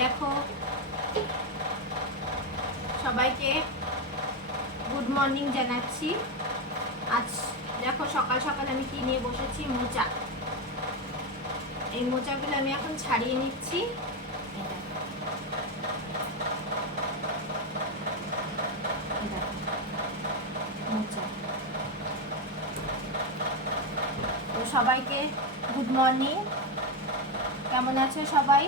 দেখো সবাইকে good morning জানাচ্ছি। আজ দেখো সকাল সকাল আমি কি নিয়ে বসেছি, মোচা। এই মোচাগুলো আমি এখন ছাড়িয়ে নিচ্ছি। মোচা তো সবাইকে গুড মর্নিং। কেমন আছো সবাই?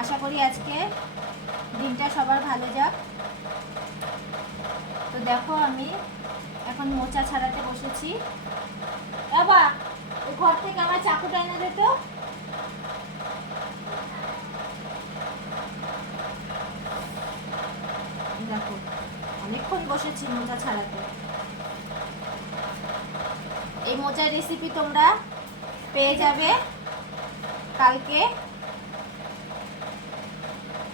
আশা করি আজকে দিনটা সবার ভালো যাক। তো দেখো আমি এখন মোচা ছাড়াতে বসেছি। বাবা ওই ঘর থেকে আমার চাকুটা এনে দে তো। দেখো অনেকক্ষণ বসেছি মোচা ছাড়াতে। এই মোচার রেসিপি তোমরা পেয়ে যাবে কালকে,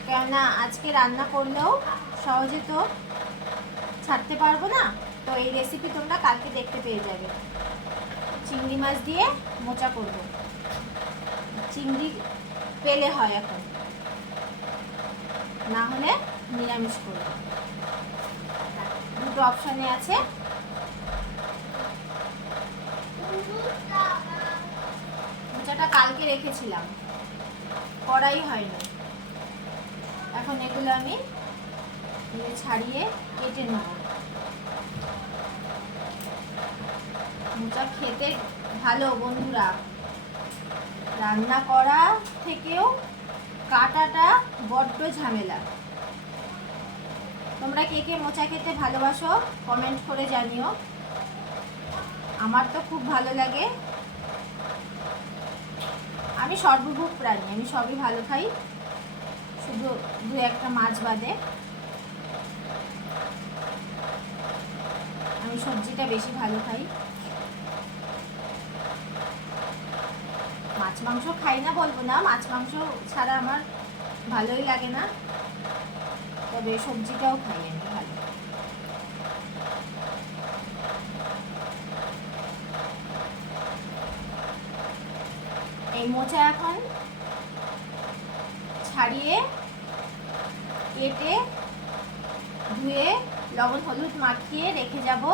কেননা আজকে রান্না করলেও সহজে তো ছাড়তে পারবো না। তো এই রেসিপি তোমরা কালকে দেখতে পেয়ে যাবে। চিংড়ি মাছ দিয়ে মোচা করব। চিংড়ি পেলে হয় এখন, না হলে নিরামিষ করব। দুটো অপশানে আছে। মোচাটা কালকে রেখেছিলাম, করাই হয়নি। এখন এগুলো আমি ছাড়িয়ে কেটে নেব। মোচা খেতে ভালো বন্ধুরা, রান্না করা থেকেও কাটাটা বড্ড ঝামেলা। তোমরা কে কে মোচা খেতে ভালোবাসো কমেন্ট করে জানিও। আমার তো খুব ভালো লাগে। আমি সর্বভোগ প্রাণী, আমি সবই ভালো খাই, শুধু দু একটা মাছ বাদে। আমি সবজিটা বেশি ভালো খাই। মাছ মাংস খাই না বলবো না, মাছ মাংস ছাড়া আমার ভালোই লাগে না, তবে সবজিটাও খাই আমি ভালো। এই মোচা এখন ছাড়িয়ে কেটে ধুয়ে লবণ হলুদ মাখিয়ে রেখে যাব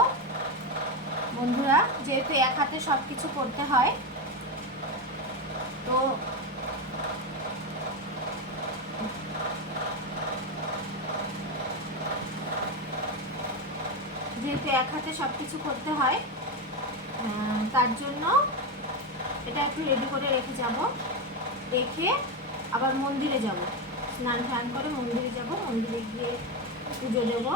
বন্ধুরা। যেহেতু এক হাতে সব কিছু করতে হয়, তো যেহেতু এক হাতে সব কিছু করতে হয়, তার জন্য এটা একটু রেডি করে রেখে যাব। রেখে আবার মন্দিরে যাব, স্নান টান করে মন্দিরে যাব। মন্দিরে গিয়ে পুজো দেবো।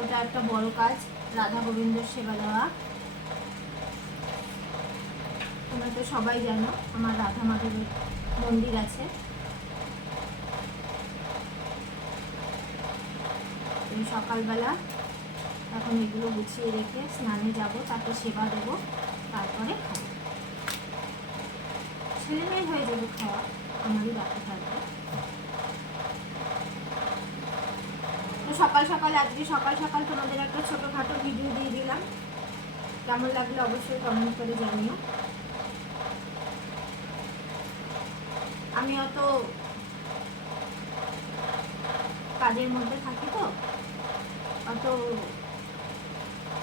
ওটা একটা বড় কাজ, রাধা গোবিন্দর সেবা দেওয়া। তোমরা তো সবাই জানো আমার রাধা মাধবের মন্দির আছে। সকালবেলা এখন এগুলো গুছিয়ে রেখে স্নানে যাব, তারপর সেবা দেবো, তারপরে খাবো। ছেলে মেয়ে হয়ে যাবে খাওয়া, আমারই রাখতে থাকবে। তো সকাল সকাল আজকে সকাল সকাল তোমাদের একটা ছোটোখাটো ভিডিও দিয়ে দিলাম। কেমন লাগলো অবশ্যই কমেন্ট করে জানিও। আমি অত কাজের মধ্যে থাকি, তো অত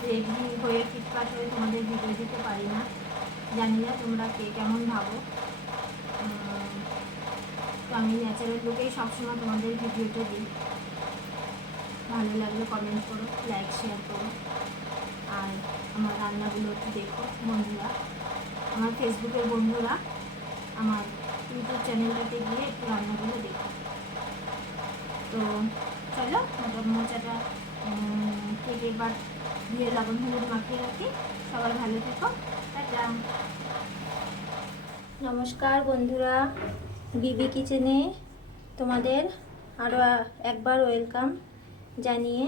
রেডি হয়ে ফিটফাট হয়ে তোমাদের ভিডিও দিতে পারি না। জানি না তোমরা কে কেমন ভাবো। তো আমি ন্যাচারাল লুকেই সবসময় তোমাদের ভিডিওটা দিই। ভালো লাগলে কমেন্ট করো, লাইক শেয়ার করো, আর আমার রান্নাগুলো একটু দেখো বন্ধুরা। আমার ফেসবুকের বন্ধুরা আমার ইউটিউব চ্যানেলটাতে গিয়ে একটু রান্নাগুলো দেখো। তো চলো মোচাটা কেটে এবার দিয়ে লবণ হলুদ মাখিয়ে রাখি। সবাই ভালো থেকো, টাটা। নমস্কার বন্ধুরা, বিবি কিচেনে তোমাদের আরও একবার ওয়েলকাম জানিয়ে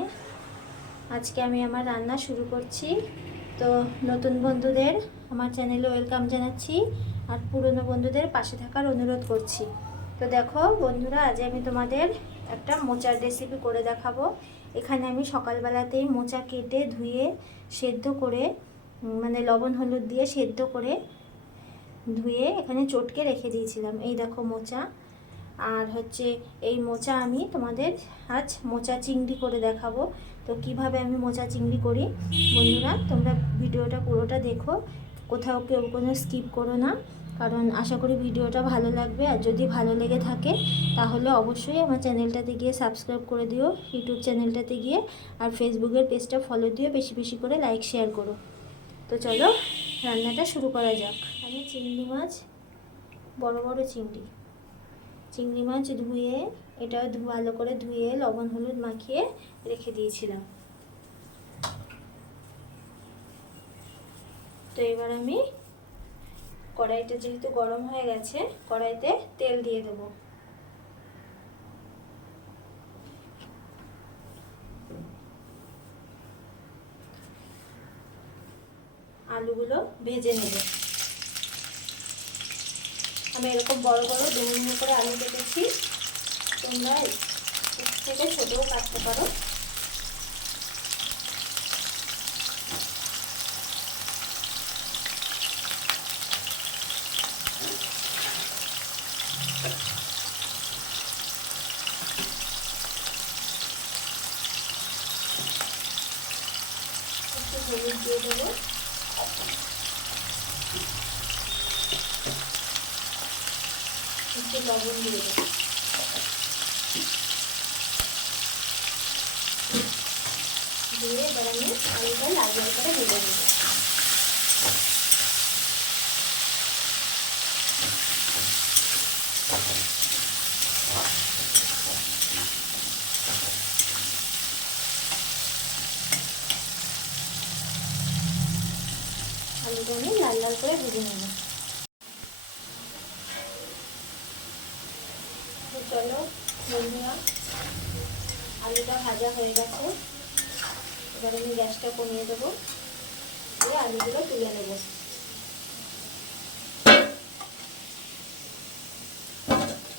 আজকে আমি আমার রান্না শুরু করছি। তো নতুন বন্ধুদের আমার চ্যানেলে ওয়েলকাম জানাচ্ছি, আর পুরনো বন্ধুদের পাশে থাকার অনুরোধ করছি। তো দেখো বন্ধুরা, আজ আমি তোমাদের একটা মোচার রেসিপি করে দেখাবো। এখানে আমি সকালবেলাতেই মোচা কেটে ধুয়ে সেদ্ধ করে, মানে লবণ হলুদ দিয়ে সেদ্ধ করে ধুয়ে এখানে চটকে রেখে দিয়েছিলাম। এই দেখো মোচা। আর হচ্ছে এই মোচা আমি তোমাদের আজ মোচা চিংড়ি করে দেখাবো। তো কিভাবে আমি মোচা চিংড়ি করি বন্ধুরা, তোমরা ভিডিওটা পুরোটা দেখো, কোথাও কেউ কোনো স্কিপ করো না, কারণ আশা করি ভিডিওটা ভালো লাগবে। আর যদি ভালো লেগে থাকে তাহলে অবশ্যই আমার চ্যানেলটাতে গিয়ে সাবস্ক্রাইব করে দিও, ইউটিউব চ্যানেলটাতে গিয়ে, আর ফেসবুকের পেজটা ফলো দিও, বেশি বেশি করে লাইক শেয়ার করো। তো চলো রান্নাটা শুরু করা যাক। আমি চিংড়ি মাছ, বড় বড় চিংড়ি মাছ ধুয়ে, এটাও ভালো করে ধুয়ে লবণ হলুদ মাখিয়ে রেখে দিয়েছিলাম। তো এবার আমি কড়াইটা যেহেতু গরম হয়ে গেছে, কড়াইতে তেল দিয়ে দেবো। আলুগুলো ভেজে নেব। আমি এরকম বড় বড় ডুমো ডুমো করে আলু কেটেছি, তোমরা এর থেকে ছোটও কাটতে পারো। একটু হলুদ দিয়ে দেবো, একটু লবণ দিয়ে দেবো, দিয়ে এবার আমি আলুটা লাল লাল করে ভেজে নেব। আলুটা আমি লাল লাল করে ভেজে নেব। তো চলো বন্ধুরা, আলুটা ভাজা হয়ে গেছে, এবার আমি গ্যাসটা কমিয়ে দেবো, দিয়ে আলুগুলো তুলে নেব।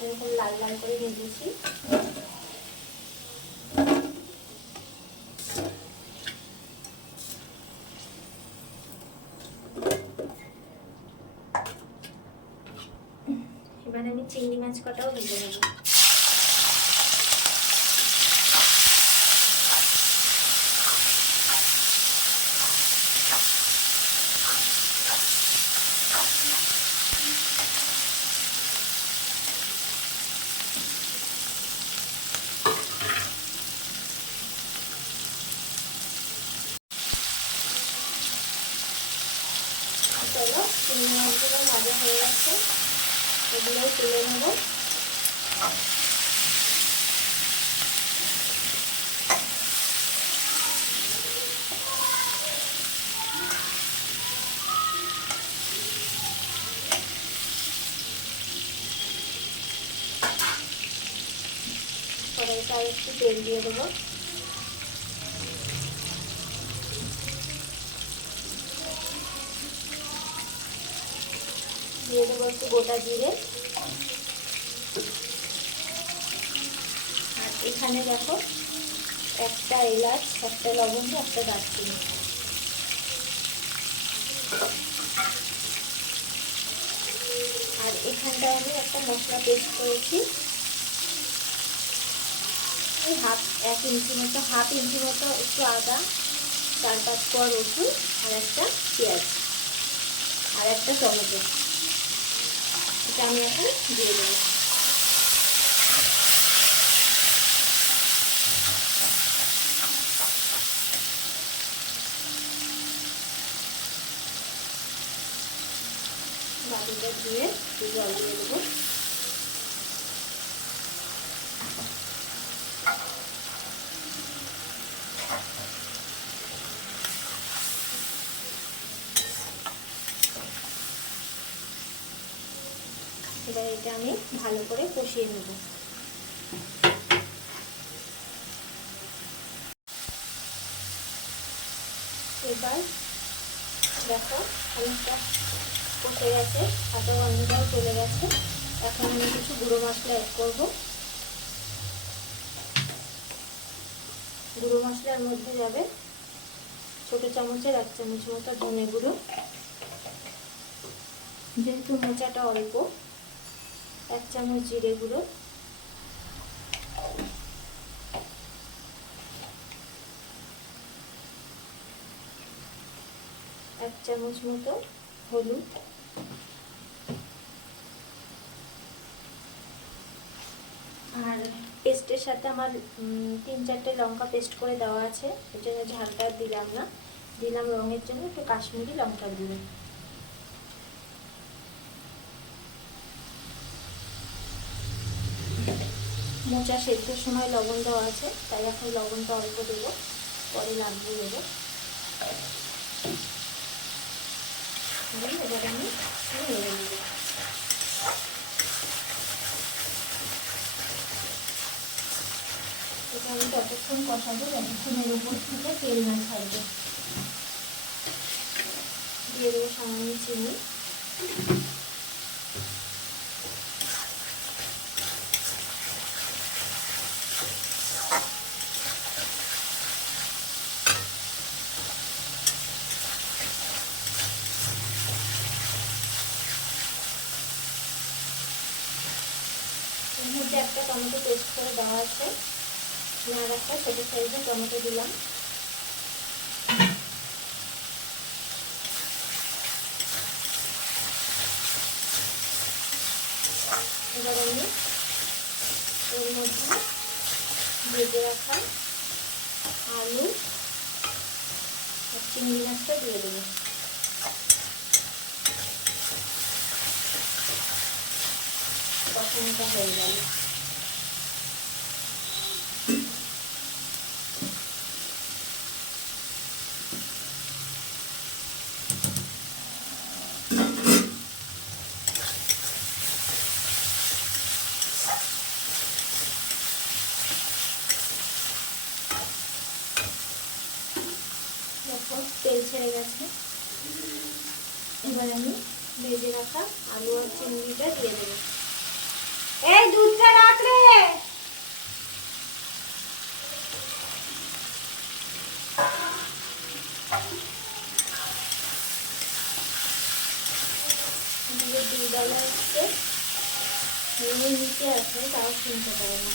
এরকম লাল লাল করে ভেজেছি। এবার আমি চিংড়ি মাছ কটাও ভেজে নেব। চলো চিংড়ি মাছগুলো ভাজা হয়ে গেছে, এগুলোও তুলে নেব। কড়াইতে আর একটু তেল দিয়ে দেবো। দিয়ে দেবো একটু গোটা জিরে, আর এখানে দেখো একটা এলাচ, একটা লবঙ্গ, একটা দারচিনি। আর এখানটায় আমি একটা মশলা পেস্ট করেছি, হাফ ইঞ্চি মতো একটু আদা, 4-5 কোয়া রসুন, আর একটা পেঁয়াজ, আর একটা টমেটো। এটা আমি এখন দিয়ে দেবো। বাটিটা ধুয়ে জল দিয়ে দেবো। এবার এটা আমি ভালো করে কষিয়ে নেব। এবার দেখো অনেকটা কষে গেছে, কাঁচা গন্ধটাও চলে গেছে। এখন আমি কিছু গুঁড়ো মশলা অ্যাড করবো। গুঁড়ো মশলার মধ্যে যাবে ছোটো চামচের 1 চামচ মতো ধনে গুঁড়ো, যেহেতু মোচাটা অল্প, 1 চামচ জিরে গুঁড়ো, 1 চামচ মতো হলুদ, আর পেস্টের সাথে আমার 3-4টে লঙ্কা পেস্ট করে দেওয়া আছে, এর জন্য ঝালটা দিলাম না, দিলাম রঙের জন্য একটু কাশ্মীরি লঙ্কা গুঁড়ো। মোচা সেদ্ধর সময় লবণ দেওয়া আছে, তাই এখন লবণটা অল্প দেবো, পরে লাগিয়ে দেবো। এবার আমি নেড়ে নেবো। এটা আমি ততক্ষণ কষাবো যতক্ষণ এর উপর থেকে তেল না ছাড়বে। দিয়ে দেবো সামান্য চিনি, এর মধ্যে একটা টমেটো পেস্ট করে দেওয়া আছে, আর একটা ছোট সাইজের টমেটো দিলাম। এবার আমি এর মধ্যে ভেজে রাখা আলু আর চিংড়ি মাছটা দিয়ে দেবো। কষানোটা হয়ে গেল। তেল ছেড়ে গেছে, এবার আমি ভেজে রাখা আলু আর চিংড়িটা দিয়ে দেবো। এই দুধটা রাখ রে। দুধওয়ালা এসছে, নিচে আছে, তাও শুনতে পারে না।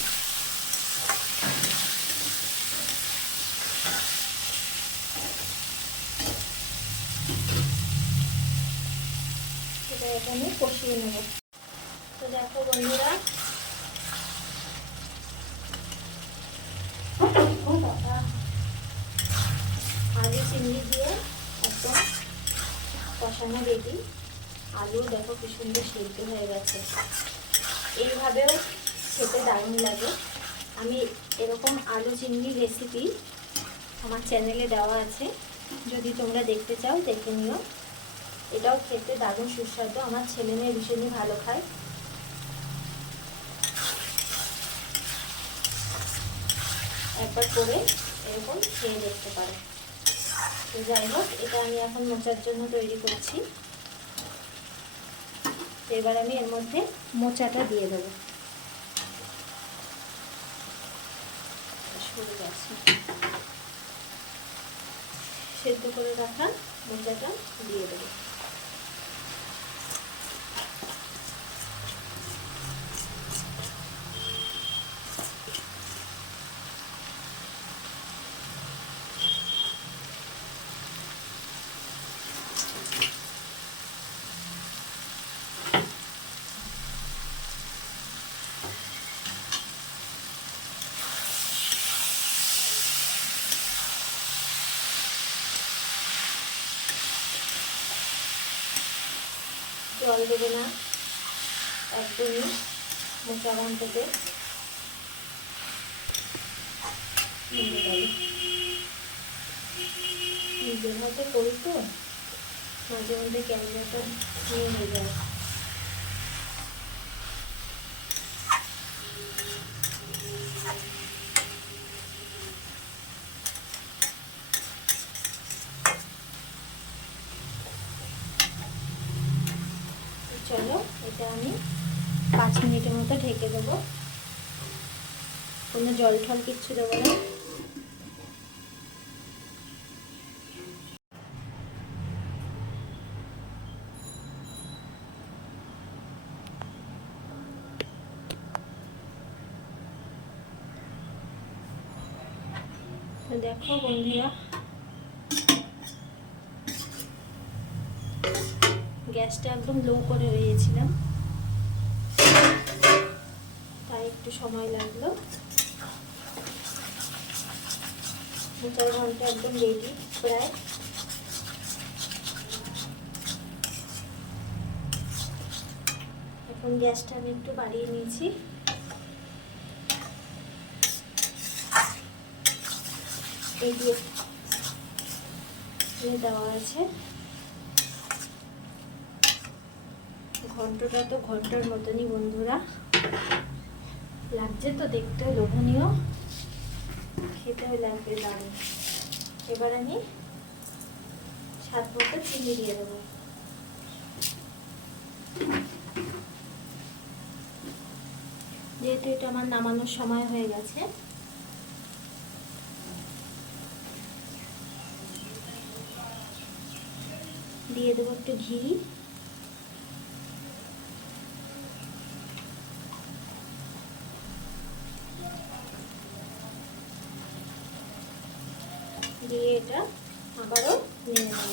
সেটা এখানে কষিয়ে নেব। তো দেখো বন্ধুরা, আলু চিংড়ি দিয়ে একদম কষানো রেডি। আলু দেখো কি সুন্দর সেদ্ধ হয়ে গেছে। এইভাবেও খেতে দারুণ লাগে। আমি এরকম আলু চিংড়ি রেসিপি আমার চ্যানেলে দেওয়া আছে, যদি তোমরা দেখতে চাও দেখে নিও। এটাও খেতে দারুণ সুস্বাদু, আমার ছেলে মেয়ে ভীষণই ভালো খায়। একবার করে এরকম খেয়ে দেখতে পারো। তো যাই হোক, এটা আমি এখন মোচার জন্য তৈরি করছি। এবার আমি এর মধ্যে মোচাটা দিয়ে দেবো। সেদ্ধ করে রাখা মোচাটা দিয়ে দেবো। জল দেবে না একদমই মোচা ঘন্টতে। নিজের হাতে করি তো, মাঝে মধ্যে ক্যামেরাটা নিয়ে হয়ে যায়। চলো, এটা আমি 5 মিনিটের মতো ঢেকে দেবো। কোনো জল ঠল কিচ্ছু দেবো না। দেখো বন্ধুরা, গ্যাসটা একদম লো করে দিয়েছিলাম, তাই একটু সময় লাগলো। মোচার ঘন্ট একদম রেডি প্রায়। এখন গ্যাসটা আমি একটু বাড়িয়ে নিয়েছি। এই দিয়ে দেওয়া আছে। ঘন্টটা তো ঘন্টার মতনই বন্ধুরা লাগছে, তো দেখতে লোভনীয়, খেতেও লাগবে দারুণ। এবার আমি স্বাদ মতো চিনি দিয়ে দেবো। যেহেতু এটা আমার নামানোর সময় হয়ে গেছে, দিয়ে দেবো একটু ঘি। দিয়ে এটা আবারও নেড়ে নেব।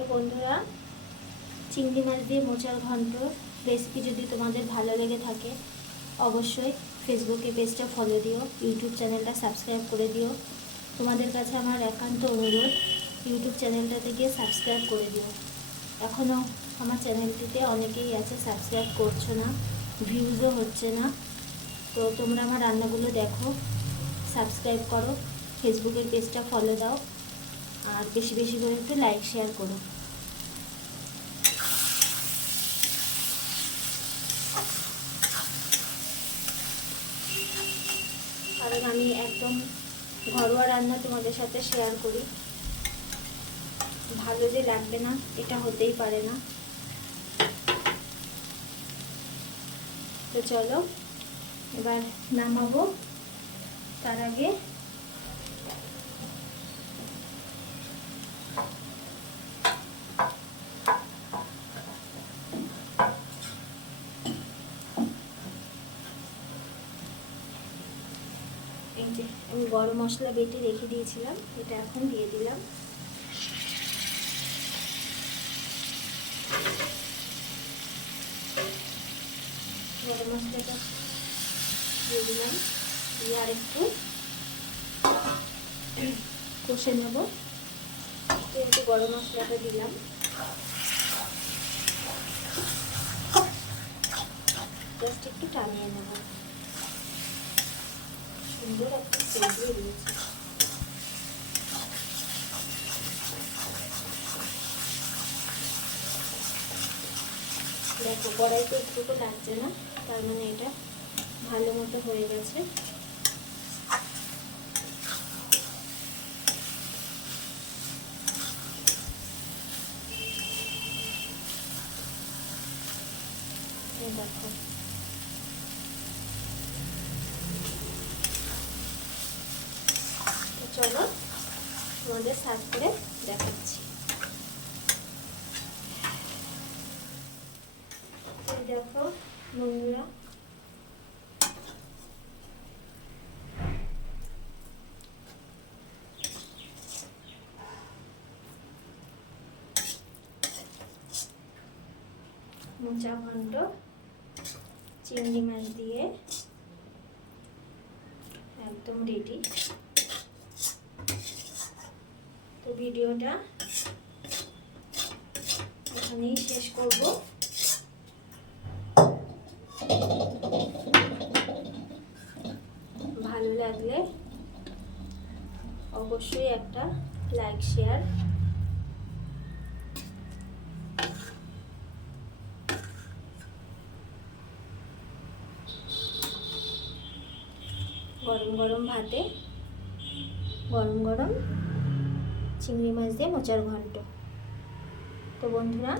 তো বন্ধুরা, চিংড়ি মাছ দিয়ে মোচার ঘন্ট রেসিপি যদি তোমাদের ভালো লেগে থাকে, অবশ্যই ফেসবুকে পেজটা ফলো দিও, ইউটিউব চ্যানেলটা সাবস্ক্রাইব করে দিও। তোমাদের কাছে আমার একান্ত অনুরোধ, ইউটিউব চ্যানেলটাতে গিয়ে সাবস্ক্রাইব করে দিও। এখনও আমার চ্যানেলটিতে অনেকেই আছে সাবস্ক্রাইব করছো না, ভিউজও হচ্ছে না। তো তোমরা আমার রান্নাগুলো দেখো, সাবস্ক্রাইব করো, ফেসবুকের পেজটা ফলো দাও, আর বেশি বেশি করে একটু লাইক শেয়ার করো। কারণ আমি একদম ঘরোয়া রান্না তোমাদের সাথে শেয়ার করি, ভালো যে লাগবে না এটা হতেই পারে না। তো চলো এবার নামাবো, তার আগে এই যে আমি গরম মশলা বেটে রেখে দিয়েছিলাম, এটা এখন দিয়ে দিলাম। গরম মশলাটা দিয়ে দিলাম, দিয়ে আর একটু কষে নেব। একটু গরম মশলাটা দিলাম, জাস্ট একটু টানিয়ে নেব। সুন্দর একটা সেন্ট বেরিয়েছে। দেখো কড়াইতে একটুকু লাগছে না, তার মানে এটা ভালো মতো হয়ে গেছে। দেখো চলো তোমাদের সার্ভ করে দেখাচ্ছি। দেখো বন্ধুরা, মোচা ঘন্ট চিংড়ি মাছ দিয়ে একদম রেডি। তো ভিডিওটা এখানেই শেষ করব। ভালো লাগলে অবশ্যই একটা লাইক শেয়ার, গরম গরম ভাতে গরম গরম চিংড়ি মাছ দিয়ে মোচার ঘন্ট। তো বন্ধুরা,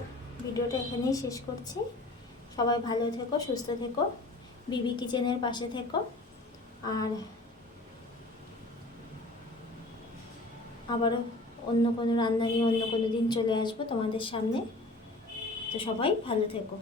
ভিডিওটা এখানেই শেষ করছি। সবাই ভালো থেকো, সুস্থ থেকো, বিবি কিচেনের পাশে থেকো। আর আবারও অন্য কোনো রান্না নিয়ে অন্য কোনো দিন চলে আসবো তোমাদের সামনে। তো সবাই ভালো থেকো।